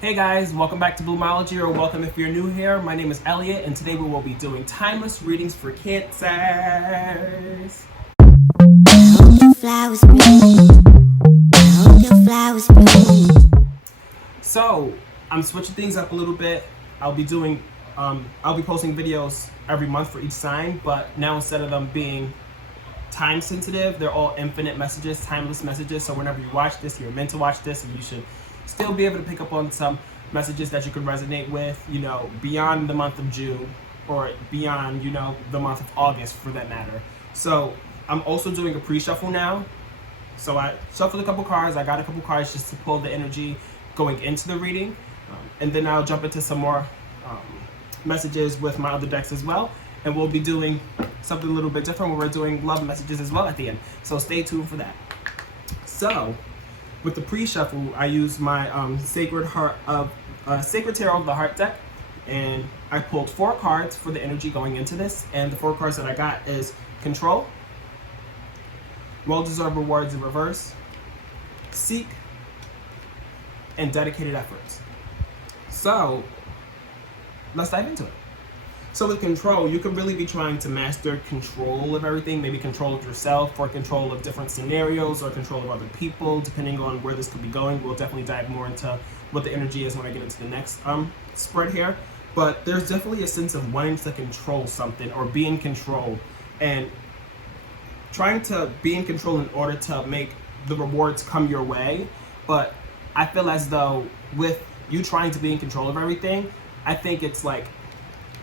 Hey guys, welcome back to Bloomology, or welcome if you're new here. My name is Elliott, and today we will be doing timeless readings for Cancers. So, I'm switching things up a little bit. I'll be posting videos every month for each sign, but now instead of them being time sensitive, they're all infinite messages, timeless messages. So whenever you watch this, you're meant to watch this, and you should still be able to pick up on some messages that you could resonate with, beyond the month of June or beyond, the month of August for that matter. So I'm also doing a pre-shuffle now. So I shuffled a couple cards. I got a couple cards just to pull the energy going into the reading. And then I'll jump into some more messages with my other decks as well. And we'll be doing something a little bit different where we're doing love messages as well at the end. So stay tuned for that. So with the pre-shuffle, I use my Sacred Tarot of the Heart deck, and I pulled 4 cards for the energy going into this. And the 4 cards that I got is Control, Well-Deserved Rewards in Reverse, Seek, and Dedicated Efforts. So let's dive into it. So with Control, you can really be trying to master control of everything, maybe control of yourself or control of different scenarios or control of other people, depending on where this could be going. We'll definitely dive more into what the energy is when I get into the next spread here. But there's definitely a sense of wanting to control something or be in control and trying to be in control in order to make the rewards come your way. But I feel as though with you trying to be in control of everything, I think it's like,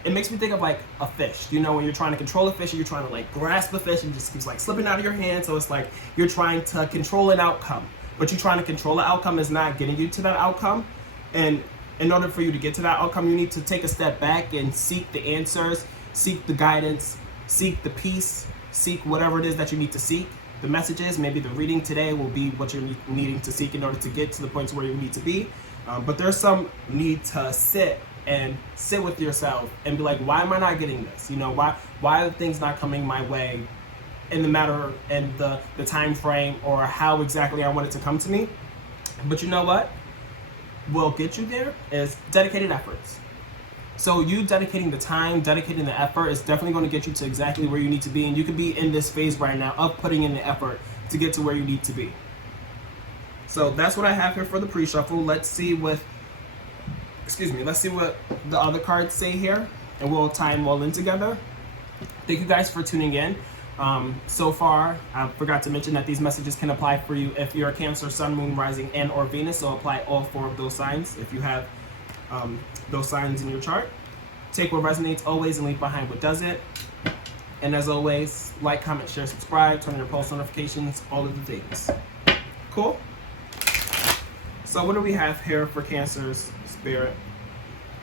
it makes me think of like a fish, when you're trying to control a fish and you're trying to like grasp the fish and it just keeps like slipping out of your hand. So it's like you're trying to control an outcome, but you're trying to control an outcome is not getting you to that outcome. And in order for you to get to that outcome, you need to take a step back and seek the answers, seek the guidance, seek the peace, seek whatever it is that you need to seek. The messages, maybe the reading today will be what you're needing to seek in order to get to the point where you need to be. But there's some need to sit with yourself and be like, why am I not getting this? Why are things not coming my way in the matter and the time frame or how exactly I want it to come to me? But you know what will get you there is dedicated efforts. So you dedicating the time, dedicating the effort is definitely going to get you to exactly where you need to be. And you could be in this phase right now of putting in the effort to get to where you need to be. So that's what I have here for the pre-shuffle. Let's see what the other cards say here, and we'll tie them all in together. Thank you guys for tuning in. So far, I forgot to mention that these messages can apply for you if you're a Cancer, Sun, Moon, Rising, and or Venus. So apply all 4 of those signs if you have those signs in your chart. Take what resonates always and leave behind what doesn't. And as always, like, comment, share, subscribe, turn on your post notifications, all of the things. Cool? So what do we have here for Cancer's spirit?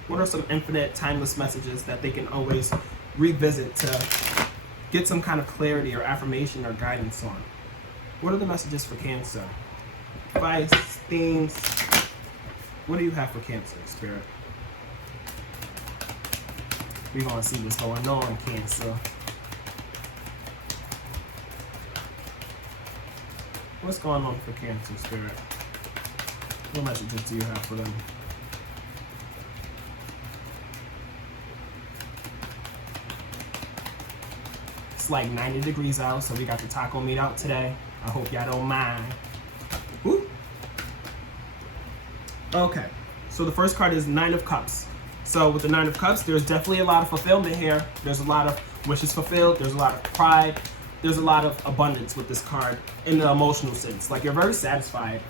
What are some infinite, timeless messages that they can always revisit to get some kind of clarity or affirmation or guidance on? What are the messages for Cancer? Advice, themes. What do you have for Cancer, spirit? We're going to see what's going on, Cancer. What's going on for Cancer, spirit? What messages do you have for them? It's like 90 degrees out, so we got the taco meat out today. I hope y'all don't mind. Woo. Okay, so the first card is 9 of Cups. So with the 9 of Cups, there's definitely a lot of fulfillment here. There's a lot of wishes fulfilled. There's a lot of pride. There's a lot of abundance with this card in the emotional sense. Like, you're very satisfied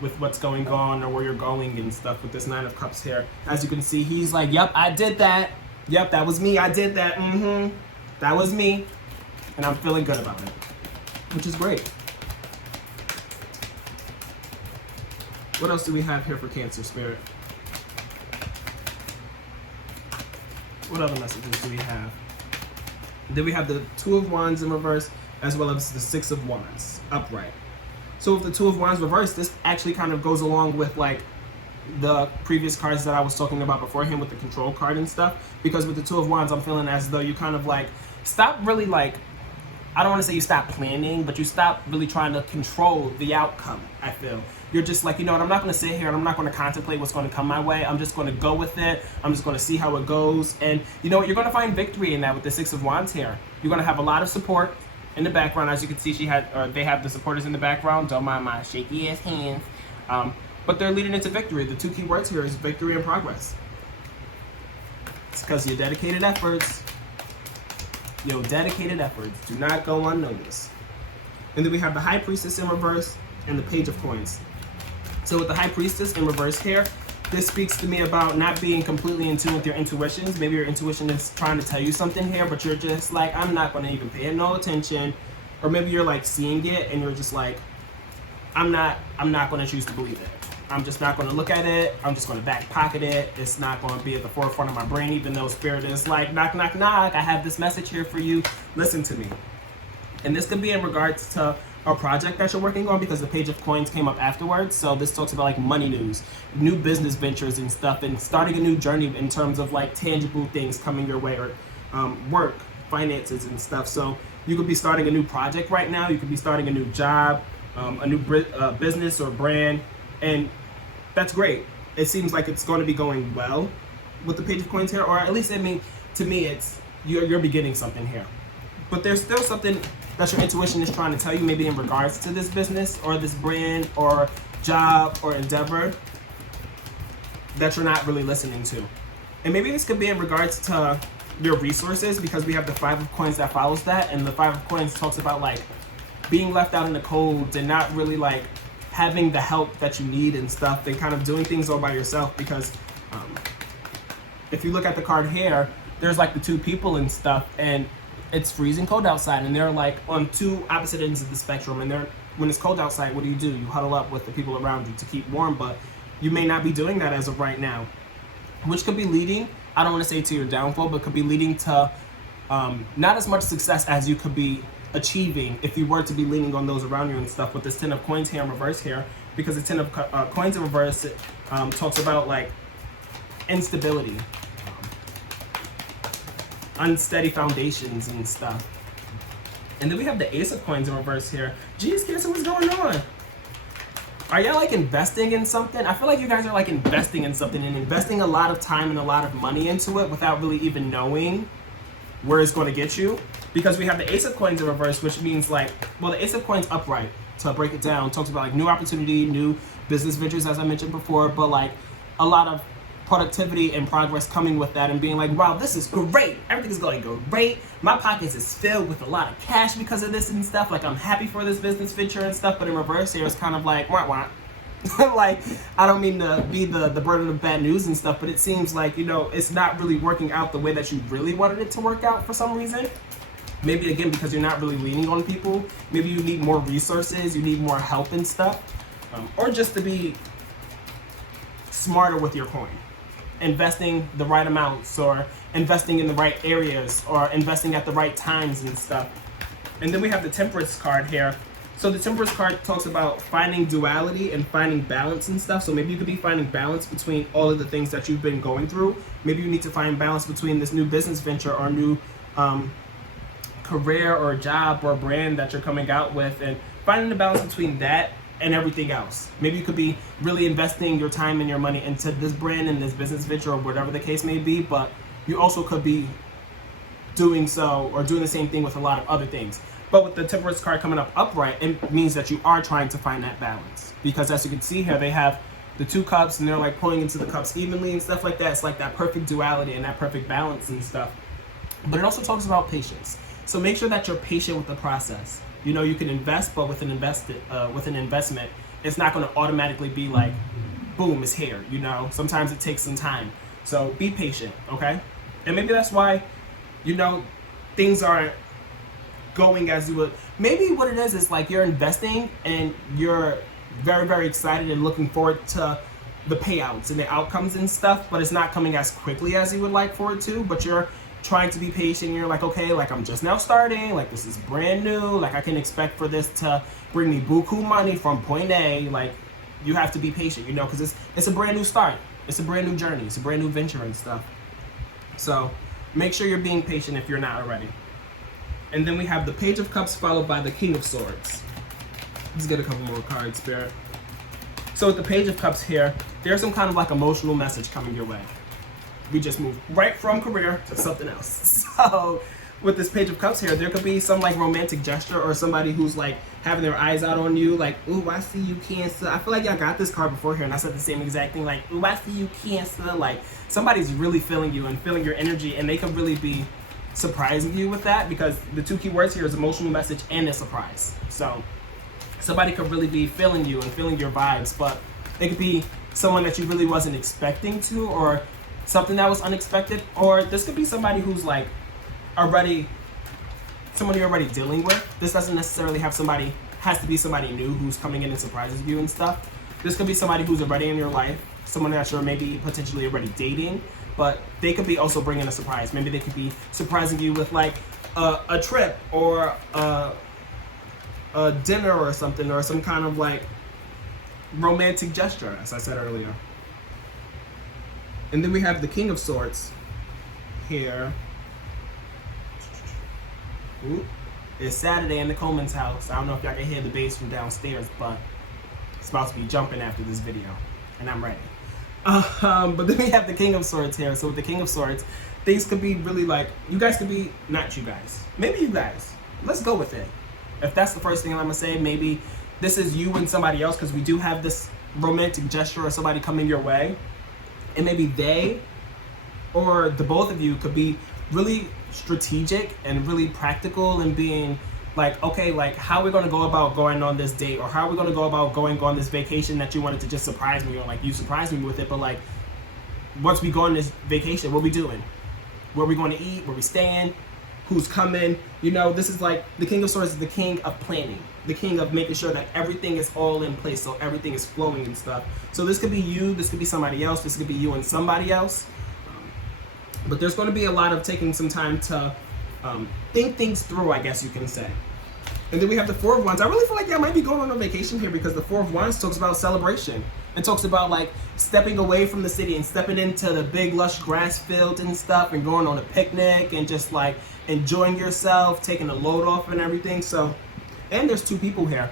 with what's going on or where you're going and stuff with this 9 of Cups here. As you can see, he's like, yep, I did that. Yep, that was me. I did that. That was me. And I'm feeling good about it, which is great. What else do we have here for Cancer, spirit? What other messages do we have? Then we have the 2 of Wands in reverse, as well as the 6 of Wands upright. So with the 2 of Wands reversed, this actually kind of goes along with like the previous cards that I was talking about beforehand with the Control card and stuff. Because with the 2 of Wands, I'm feeling as though you kind of like stop really like, I don't want to say you stop planning, but you stop really trying to control the outcome, I feel. you're just like, you know what, I'm not going to sit here and I'm not going to contemplate what's going to come my way. I'm just going to go with it. I'm just going to see how it goes. And you know what, you're going to find victory in that with the Six of Wands here. You're going to have a lot of support in the background. As you can see, they have the supporters in the background. Don't mind my shaky ass hands. But they're leading into victory. The two key words here is victory and progress. It's because your dedicated efforts. Your dedicated efforts do not go unnoticed. And then we have the High Priestess in reverse and the Page of Coins. So with the High Priestess in reverse here, this speaks to me about not being completely in tune with your intuitions. Maybe your intuition is trying to tell you something here, but you're just like, I'm not going to even pay no attention. Or maybe you're like seeing it and you're just like, I'm not going to choose to believe it. I'm just not going to look at it. I'm just going to back pocket it. It's not going to be at the forefront of my brain, even though Spirit is like, knock, knock, knock. I have this message here for you. Listen to me. And this could be in regards to a project that you're working on, because the Page of Coins came up afterwards. So this talks about like money news, new business ventures and stuff, and starting a new journey in terms of like tangible things coming your way, or work, finances and stuff. So you could be starting a new project right now. You could be starting a new job, a new business or brand. And that's great. It seems like it's going to be going well with the Page of Coins here, or at least to me, it's you're beginning something here. But there's still something that your intuition is trying to tell you, maybe in regards to this business or this brand or job or endeavor, that you're not really listening to. And maybe this could be in regards to your resources, because we have the Five of Coins that follows that, and the Five of Coins talks about like being left out in the cold and not really like having the help that you need and stuff, and kind of doing things all by yourself. Because if you look at the card here, there's like the two people and stuff, and it's freezing cold outside, and they're like on two opposite ends of the spectrum. And when it's cold outside, what do? You huddle up with the people around you to keep warm, but you may not be doing that as of right now, which could be leading, I don't want to say to your downfall, but could be leading to not as much success as you could be achieving if you were to be leaning on those around you and stuff, with this Ten of Coins here in reverse here, because the Ten of Coins in reverse talks about like instability, unsteady foundations and stuff. And then we have the Ace of Coins in reverse here. Geez, Cancer, what's going on? Are y'all like investing in something? I feel like you guys are like investing in something and investing a lot of time and a lot of money into it without really even knowing where it's going to get you. Because we have the Ace of Coins in reverse, which means like, well, the Ace of Coins upright, to break it down, talks about like new opportunity, new business ventures, as I mentioned before, but like a lot of productivity and progress coming with that, and being like, wow, this is great. Everything is going great. My pockets is filled with a lot of cash because of this and stuff. Like, I'm happy for this business venture and stuff. But in reverse here, it's kind of like, wah, wah. Like, I don't mean to be the burden of bad news and stuff, but it seems like, you know, it's not really working out the way that you really wanted it to work out for some reason. Maybe, again, because you're not really leaning on people. Maybe you need more resources, you need more help and stuff. Or just to be smarter with your coin. Investing the right amounts, or investing in the right areas, or investing at the right times and stuff. And then we have the Temperance card here. So the Temperance card talks about finding duality and finding balance and stuff. So maybe you could be finding balance between all of the things that you've been going through. Maybe you need to find balance between this new business venture or new career or job or brand that you're coming out with, and finding the balance between that and everything else. Maybe you could be really investing your time and your money into this brand and this business venture, or whatever the case may be, but you also could be doing so, or doing the same thing with a lot of other things. But with the Temperance card coming up upright, it means that you are trying to find that balance. Because as you can see here, they have the two cups, and they're like pulling into the cups evenly and stuff like that. It's like that perfect duality and that perfect balance and stuff. But it also talks about patience. So make sure that you're patient with the process. You know, you can invest, but with an investment, it's not going to automatically be like, boom, it's here. You know, sometimes it takes some time. So be patient, okay? And maybe that's why, you know, things aren't going as you would. Maybe what it is like you're investing and you're very, very excited and looking forward to the payouts and the outcomes and stuff, but it's not coming as quickly as you would like for it to. But you're trying to be patient. You're like, okay, like I'm just now starting, like this is brand new, like I can expect for this to bring me buku money from point A. Like, you have to be patient, you know, because it's a brand new start, it's a brand new journey, it's a brand new venture and stuff. So make sure you're being patient if you're not already. And then we have the Page of Cups followed by the King of Swords. Let's get a couple more cards, Spirit. So with the Page of Cups here, there's some kind of like emotional message coming your way. We just moved right from career to something else. So with this Page of Cups here, there could be some like romantic gesture or somebody who's like having their eyes out on you, like, ooh, I see you, Cancer. I feel like y'all got this card before here and I said the same exact thing, like, ooh, I see you, Cancer. Like somebody's really feeling you and feeling your energy, and they could really be surprising you with that, because the two key words here is emotional message and a surprise. So somebody could really be feeling you and feeling your vibes, but it could be someone that you really wasn't expecting to, or something that was unexpected, or this could be somebody who's like someone you're already dealing with. This doesn't necessarily has to be somebody new who's coming in and surprises you and stuff. This could be somebody who's already in your life, someone that you're maybe potentially already dating, but they could be also bringing a surprise. Maybe they could be surprising you with like a trip or a dinner or something, or some kind of like romantic gesture, as I said earlier. And then we have the King of Swords here. Ooh. It's Saturday in the Coleman's house. I don't know if y'all can hear the bass from downstairs, but it's about to be jumping after this video, and I'm ready. But then we have the King of Swords here. So with the King of Swords, things could be really like, you guys could be, not you guys, maybe you guys. Let's go with it. If that's the first thing I'm gonna say, maybe this is you and somebody else, because we do have this romantic gesture or somebody coming your way. And maybe they or the both of you could be really strategic and really practical and being like, okay, like how are we going to go about going on this date, or how are we going to go about going on this vacation that you wanted to just surprise me, or like you surprised me with it, but like once we go on this vacation, what are we doing? Where are we going to eat? Where are we staying? Who's coming? You know, this is like the King of Swords is the king of planning, the king of making sure that everything is all in place, so everything is flowing and stuff. So this could be you, this could be somebody else, this could be you and somebody else. But there's going to be a lot of taking some time to think things through, I guess you can say. And then we have the Four of Wands. I really feel like y'all might be going on a vacation here, because the Four of Wands talks about celebration. It talks about like stepping away from the city and stepping into the big lush grass field and stuff, and going on a picnic and just like enjoying yourself, taking the load off and everything. So, and there's two people here.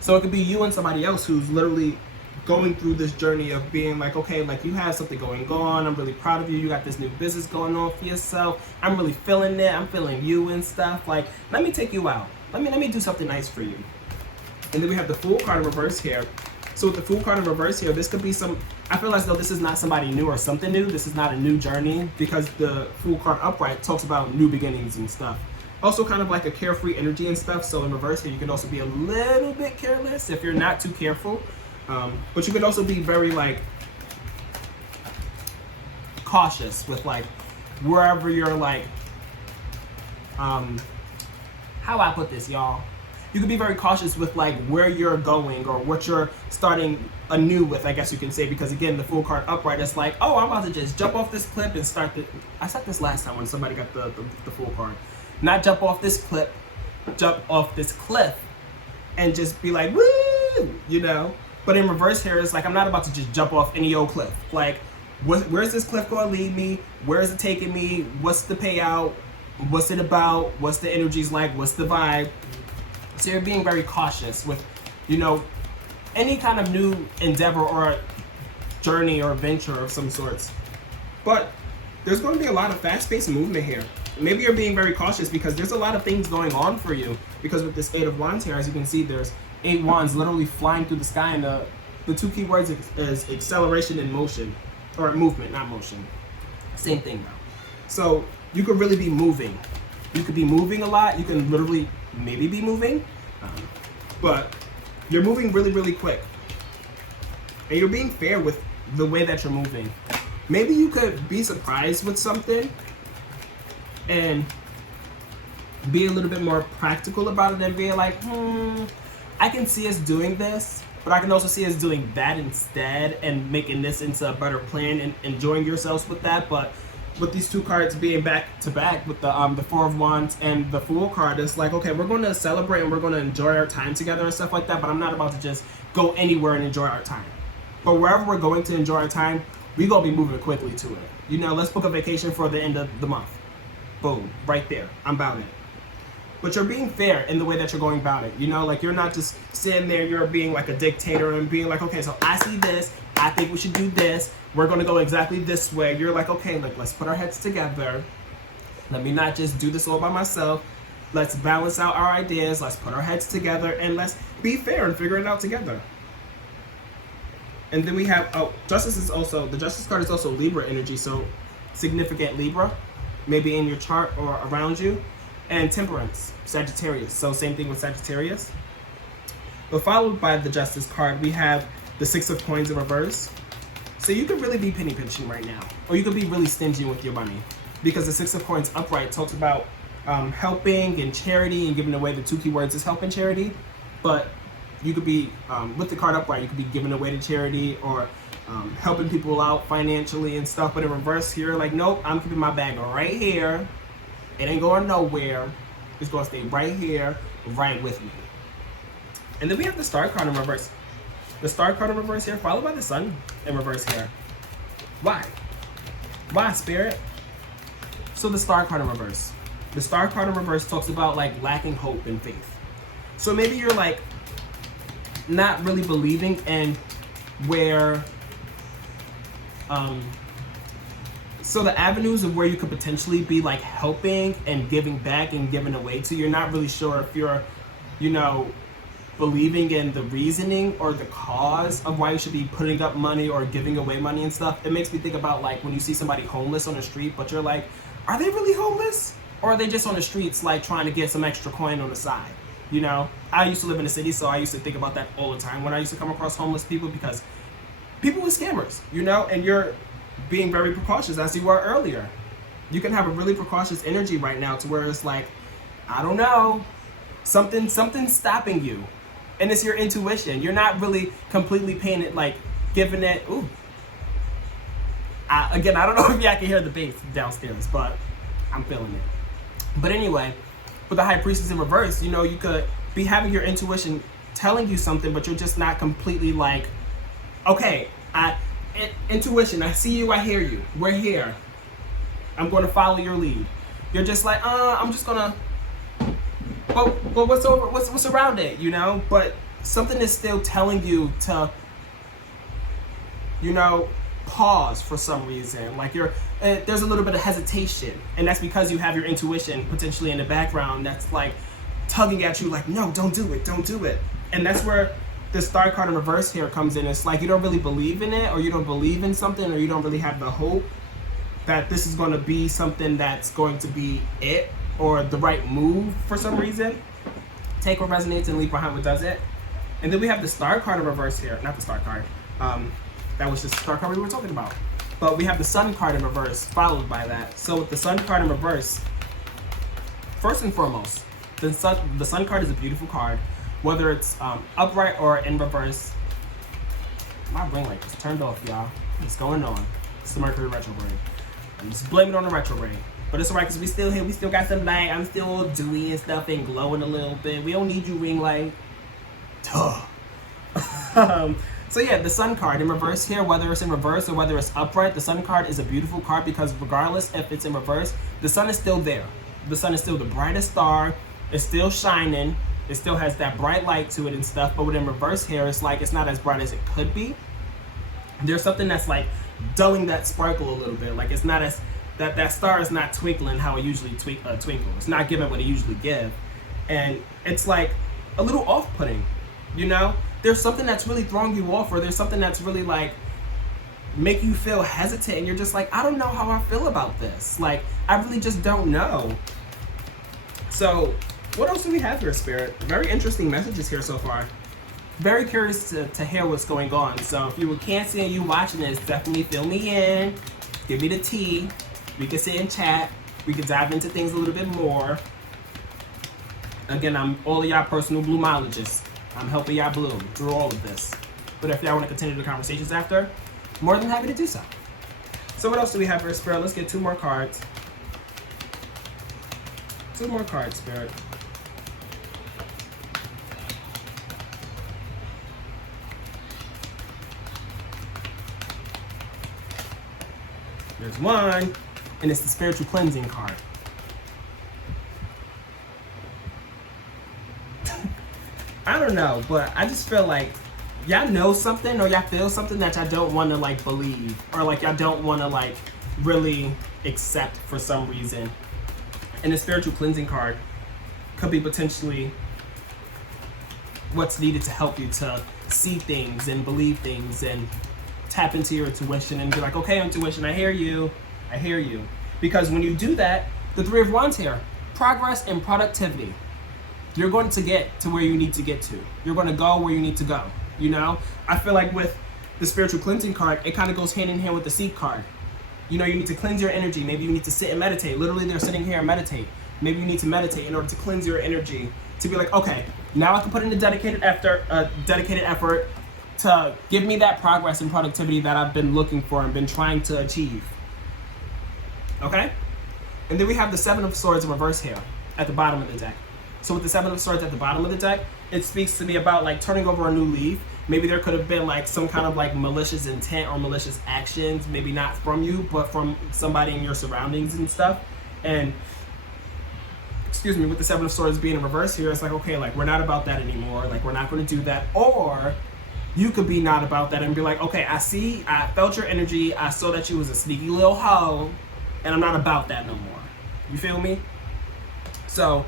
So it could be you and somebody else who's literally going through this journey of being like, okay, like you have something going on. I'm really proud of you. You got this new business going on for yourself. I'm really feeling it. I'm feeling you and stuff. Like, let me take you out. Let me do something nice for you. And then we have the Fool card in reverse here. So with the Fool card in reverse here, this could be I feel as though this is not somebody new or something new. This is not a new journey, because the Fool card upright talks about new beginnings and stuff. Also kind of like a carefree energy and stuff. So in reverse here, you can also be a little bit careless if you're not too careful. But you could also be very like cautious with like wherever you're like, how I put this, y'all? You could be very cautious with like where you're going or what you're starting anew with, I guess you can say, because again, the Fool card upright, it's like, oh, I'm about to just jump off this cliff and start I said this last time when somebody got the Fool card. Not jump off this cliff, jump off this cliff and just be like, woo, you know? But in reverse here, it's like, I'm not about to just jump off any old cliff. Like, where's this cliff going to lead me? Where is it taking me? What's the payout? What's it about? What's the energies like? What's the vibe? So you're being very cautious with, you know, any kind of new endeavor or journey or venture of some sorts. But there's going to be a lot of fast-paced movement here. Maybe you're being very cautious because there's a lot of things going on for you. Because with this Eight of Wands here, as you can see, there's 8 wands literally flying through the sky, and the two key words is acceleration and motion, or movement, not motion. Same thing though. So you could really be moving. You could be moving a lot. You can literally maybe be moving, but you're moving really, really quick. And you're being fair with the way that you're moving. Maybe you could be surprised with something and be a little bit more practical about it and be like, I can see us doing this, but I can also see us doing that instead and making this into a better plan and enjoying yourselves with that. But with these two cards being back to back with the Four of Wands and the Fool card, it's like, okay, we're going to celebrate and we're going to enjoy our time together and stuff like that, but I'm not about to just go anywhere and enjoy our time. But wherever we're going to enjoy our time, we're going to be moving quickly to it. You know, let's book a vacation for the end of the month. Boom, right there. I'm about it. but you're being fair in the way that you're going about it. You know, like you're not just sitting there, you're being like a dictator and being like, okay, so I see this, I think we should do this, we're gonna go exactly this way. You're like, okay, like let's put our heads together. Let me not just do this all by myself. Let's balance out our ideas, let's put our heads together, and let's be fair and figure it out together. And then we have, Justice is also, the Justice card is also Libra energy, so significant Libra, maybe in your chart or around you. And Temperance, Sagittarius, so same thing with Sagittarius. But followed by the Justice card, we have the Six of Coins in reverse. So you could really be penny pinching right now, or you could be really stingy with your money, because the Six of Coins upright talks about helping and charity, and giving away. The two key words is help and charity. But you could be, with the card upright, you could be giving away to charity or helping people out financially and stuff. But in reverse here, like, nope, I'm keeping my bag right here. It ain't going nowhere. It's going to stay right here, right with me. And then we have the Star card in reverse. The Star card in reverse here, followed by the Sun in reverse here. Why? Why, Spirit? So the Star card in reverse. The Star card in reverse talks about like lacking hope and faith. So maybe you're like not really believing in where, so the avenues of where you could potentially be like helping and giving back and giving away to, you're not really sure if you're, you know, believing in the reasoning or the cause of why you should be putting up money or giving away money and stuff. It makes me think about like when you see somebody homeless on the street, but you're like, are they really homeless? Or are they just on the streets like trying to get some extra coin on the side? You know, I used to live in the city, so I used to think about that all the time when I used to come across homeless people, because people are scammers, you know, and you're being very precautious as you were earlier. You can have a really precautious energy right now to where it's like, I don't know, something's stopping you. And it's your intuition. You're not really completely paying it, like giving it, ooh. Again, I don't know if y'all can hear the bass downstairs, but I'm feeling it. But anyway, with the High Priestess in reverse, you know, you could be having your intuition telling you something, but you're just not completely like, okay, intuition, I see you, I hear you, we're here. I'm going to follow your lead. You're just like, I'm just gonna, well, what's around it, you know? But something is still telling you to, you know, pause for some reason. Like there's a little bit of hesitation, and that's because you have your intuition potentially in the background that's like tugging at you, like, no, don't do it. And that's where the Star card in reverse here comes in. It's like you don't really believe in it, or you don't believe in something, or you don't really have the hope that this is going to be something that's going to be it, or the right move for some reason. Take what resonates and leave behind what doesn't. And then we have the Star card in reverse here. Not the Star card. That was just the Star card we were talking about. But we have the Sun card in reverse, followed by that. So with the Sun card in reverse, first and foremost, the Sun card is a beautiful card. Whether it's upright or in reverse. My ring light is turned off, y'all. What's going on? It's the Mercury retrograde. I'm just blaming it on the retrograde. But it's alright, because we still here. We still got some light. I'm still all dewy and stuff and glowing a little bit. We don't need you, ring light. Duh. So yeah, the Sun card in reverse here, whether it's in reverse or whether it's upright, the Sun card is a beautiful card, because regardless if it's in reverse, the sun is still there. The sun is still the brightest star. It's still shining. It still has that bright light to it and stuff. But within reverse here, it's like it's not as bright as it could be. There's something that's like dulling that sparkle a little bit. Like it's not as, that star is not twinkling how it usually twinkle. It's not giving what it usually give. And it's like a little off-putting, you know? There's something that's really throwing you off, or there's something that's really like make you feel hesitant, and you're just like, I don't know how I feel about this. Like, I really just don't know. So what else do we have here, Spirit? Very interesting messages here so far. Very curious to hear what's going on. So if you were Cancer and you watching this, definitely fill me in. Give me the tea. We can sit and chat. We can dive into things a little bit more. Again, I'm all of y'all personal bloomologists. I'm helping y'all bloom through all of this. But if y'all want to continue the conversations after, more than happy to do so. So what else do we have for Spirit? Let's get 2 more cards. 2 more cards, Spirit. There's one, and it's the Spiritual Cleansing card. I don't know, but I just feel like y'all know something or y'all feel something that y'all don't want to like believe, or like y'all don't want to like really accept for some reason. And the spiritual cleansing card could be potentially what's needed to help you to see things and believe things and tap into your intuition and be like, okay, intuition, I hear you. I hear you. Because when you do that, the Three of Wands here, progress and productivity. You're going to get to where you need to get to. You're going to go where you need to go. You know, I feel like with the spiritual cleansing card, it kind of goes hand in hand with the Seek card. You know, you need to cleanse your energy. Maybe you need to sit and meditate. Literally, they're sitting here and meditate. Maybe you need to meditate in order to cleanse your energy, to be like, okay, now I can put in a dedicated effort to give me that progress and productivity that I've been looking for and been trying to achieve. Okay? And then we have the Seven of Swords in reverse here at the bottom of the deck. So with the Seven of Swords at the bottom of the deck, it speaks to me about like turning over a new leaf. Maybe there could have been like some kind of like malicious intent or malicious actions, maybe not from you, but from somebody in your surroundings and stuff. And excuse me, with the Seven of Swords being in reverse here, it's like, okay, like we're not about that anymore. Like we're not going to do that. Or you could be not about that and be like, okay, I felt your energy. I saw that you was a sneaky little hoe, and I'm not about that no more. You feel me? So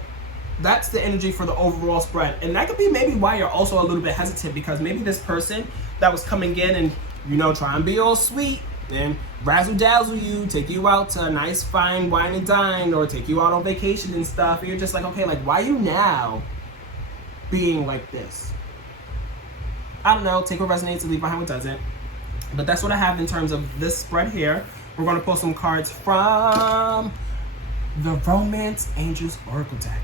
that's the energy for the overall spread. And that could be maybe why you're also a little bit hesitant, because maybe this person that was coming in and, you know, try and be all sweet and razzle dazzle you, take you out to a nice fine wine and dine, or take you out on vacation and stuff. And you're just like, okay, like why are you now being like this? I don't know, take what resonates and leave behind what doesn't. But that's what I have in terms of this spread here. We're going to pull some cards from the Romance Angels Oracle deck.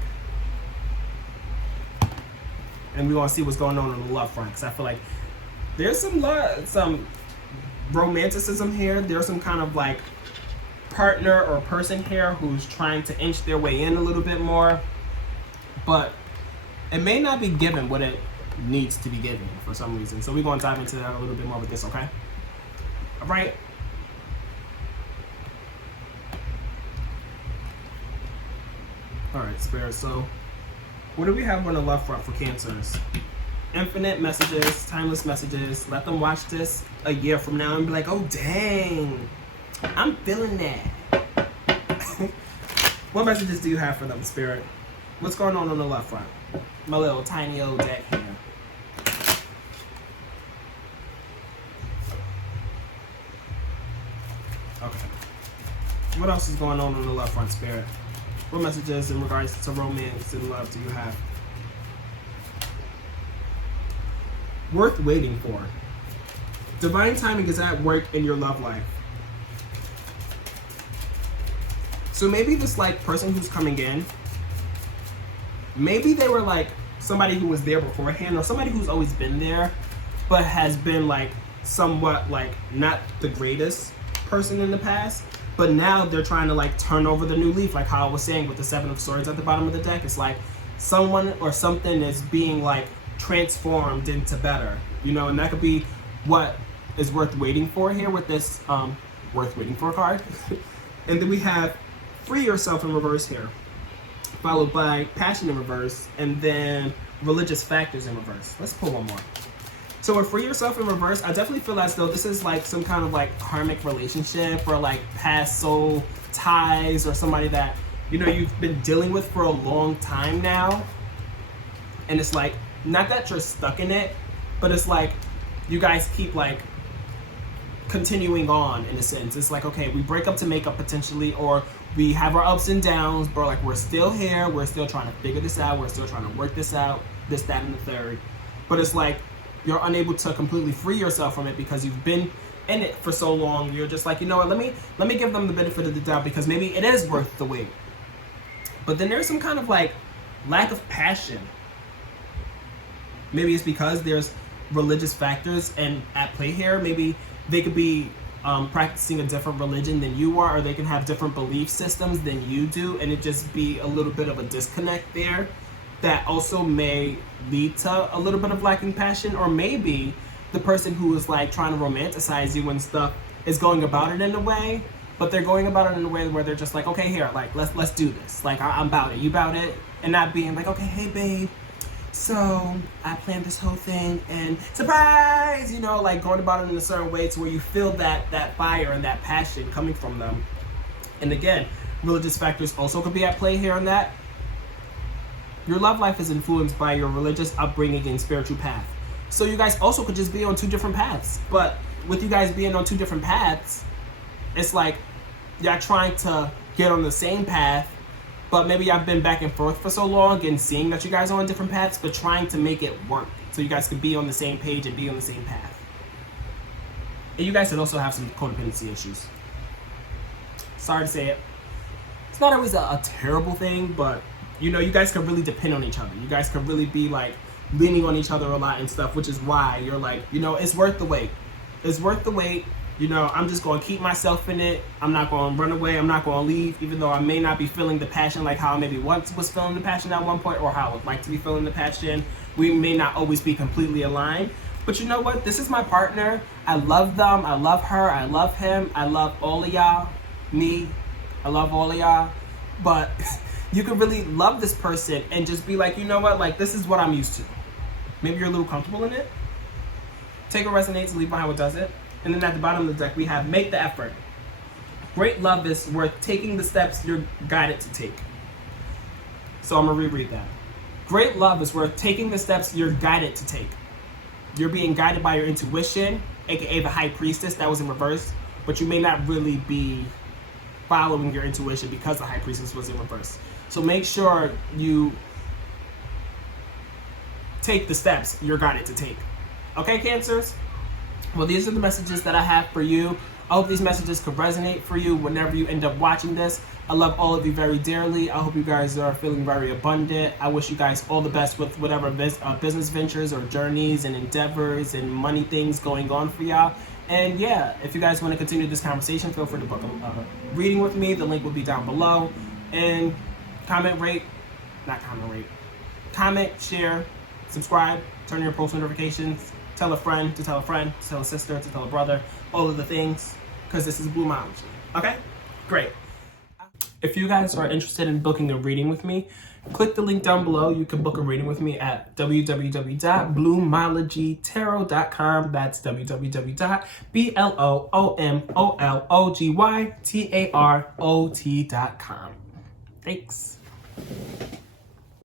And we're going to see what's going on the love front, because I feel like there's some romanticism here. There's some kind of like partner or person here who's trying to inch their way in a little bit more. But it may not be given what it needs to be given for some reason. So we're going to dive into that a little bit more with this, okay? All right. All right, Spirit. So what do we have on the love front for Cancers? Infinite messages, timeless messages. Let them watch this a year from now and be like, oh, dang, I'm feeling that. What messages do you have for them, Spirit? What's going on the left front? My little tiny old deck here. Okay. What else is going on the left front, Spirit? What messages in regards to romance and love do you have? Worth waiting for. Divine timing is at work in your love life. So maybe this like person who's coming in, maybe they were like somebody who was there beforehand, or somebody who's always been there, but has been like somewhat like not the greatest person in the past. But now they're trying to like turn over the new leaf, like how I was saying with the Seven of Swords at the bottom of the deck. It's like someone or something is being like transformed into better, you know, and that could be what is worth waiting for here with this worth waiting for card. And then we have free yourself in reverse here, followed by passion in reverse, and then religious factors in reverse. Let's pull one more. So with free yourself in reverse, I definitely feel as though this is like some kind of like karmic relationship, or like past soul ties, or somebody that, you know, you've been dealing with for a long time now. And it's like, not that you're stuck in it, but it's like you guys keep like continuing on in a sense. It's like, okay, we break up to make up potentially, or we have our ups and downs, but like we're still here, we're still trying to figure this out, we're still trying to work this out, this, that, and the third. But it's like you're unable to completely free yourself from it because you've been in it for so long. You're just like, you know what, let me give them the benefit of the doubt, because maybe it is worth the wait. But then there's some kind of like lack of passion. Maybe it's because there's religious factors and at play here. Maybe they could be practicing a different religion than you are, or they can have different belief systems than you do, and it just be a little bit of a disconnect there that also may lead to a little bit of lacking passion. Or maybe the person who is like trying to romanticize you and stuff is going about it in a way, but they're going about it in a way where they're just like, okay, here, like let's do this, like I'm about it, you about it, and not being like, okay, hey babe, so I planned this whole thing and surprise, you know, like going about it in a certain way to where you feel that fire and that passion coming from them. And again, religious factors also could be at play here on that. Your love life is influenced by your religious upbringing and spiritual path. So you guys also could just be on two different paths. But with you guys being on two different paths, it's like y'all trying to get on the same path, but maybe y'all been back and forth for so long and seeing that you guys are on different paths, but trying to make it work so you guys can be on the same page and be on the same path. And you guys could also have some codependency issues. Sorry to say it. It's not always a terrible thing, but you know, you guys can really depend on each other. You guys can really be like leaning on each other a lot and stuff, which is why you're like, you know, it's worth the wait. It's worth the wait. You know, I'm just going to keep myself in it. I'm not going to run away. I'm not going to leave, even though I may not be feeling the passion like how I maybe once was feeling the passion at one point, or how I would like to be feeling the passion. We may not always be completely aligned. But you know what? This is my partner. I love them. I love her. I love him. I love all of y'all. Me. I love all of y'all. But you can really love this person and just be like, you know what? Like, this is what I'm used to. Maybe you're a little comfortable in it. Take what resonates and leave behind what doesn't. And then at the bottom of the deck, we have make the effort. Great love is worth taking the steps you're guided to take. So I'm going to reread that. Great love is worth taking the steps you're guided to take. You're being guided by your intuition, aka the high priestess that was in reverse, but you may not really be following your intuition because the high priestess was in reverse. So make sure you take the steps you're guided to take. Okay, Cancers? Well, these are the messages that I have for you. I hope these messages could resonate for you whenever you end up watching this. I love all of you very dearly. I hope you guys are feeling very abundant. I wish you guys all the best with whatever business ventures or journeys and endeavors and money things going on for y'all. And yeah, if you guys want to continue this conversation, feel free to book a reading with me. The link will be down below. And comment, share, subscribe, turn on your post notifications, tell a friend, to tell a friend, to tell a sister, to tell a brother, all of the things, because this is Bloomology. Okay? Great. If you guys are interested in booking a reading with me, click the link down below. You can book a reading with me at www.bloomologytarot.com. That's www.bloomologytarot.com. Thanks.